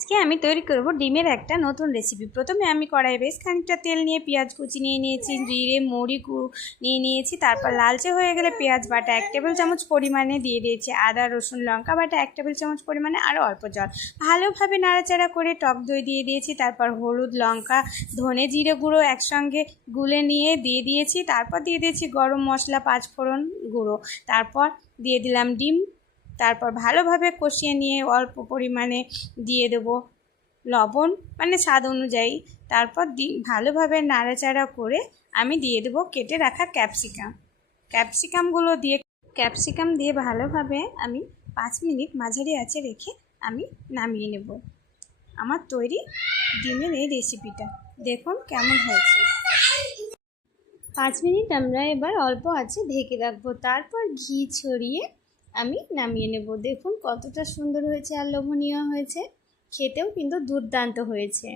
আজকে আমি তৈরি করব ডিমের একটা নতুন রেসিপি। প্রথমে আমি কড়াইয়ে বেশ খানিকটা তেল নিয়ে পেঁয়াজ কুচি নিয়ে নিয়েছি, জিরে মৌরি নিয়ে নিয়েছি। তারপর লালচে হয়ে গেলে পেঁয়াজ বাটা 1 টেবিল চামচ পরিমাণে দিয়ে দিয়েছি, আদা রসুন লঙ্কা বাটা 1 টেবিল চামচ পরিমাণে, আরও অল্প জল। ভালোভাবে নাড়াচাড়া করে টক দই দিয়ে দিয়েছি। তারপর হলুদ, লঙ্কা, ধনে জিরে গুঁড়ো একসঙ্গে গুলে নিয়ে দিয়ে দিয়েছি। তারপর দিয়ে দিয়েছি গরম মশলা, 5 ফোড়ন গুঁড়ো। তারপর দিয়ে দিলাম ডিম। তারপর ভালোভাবে কষিয়ে নিয়ে অল্প পরিমাণে দিয়ে দেবো লবণ, মানে স্বাদ অনুযায়ী। তারপর ভালোভাবে নাড়াচাড়া করে আমি দিয়ে দেবো কেটে রাখা ক্যাপসিকাম দিয়ে ভালোভাবে আমি 5 মিনিট মাঝারি আঁচে রেখে আমি নামিয়ে নেব আমার তৈরি ডিমের এই রেসিপিটা। দেখুন কেমন হয়েছে। 5 মিনিট আমরা এবার অল্প আঁচে ঢেকে রাখবো। তারপর ঘি ছড়িয়ে আমি নামিয়ে নেব। দেখুন কতটা সুন্দর হয়েছে আর লোভনীয় হয়েছে, খেতেও কিন্তু দুর্দান্ত হয়েছে।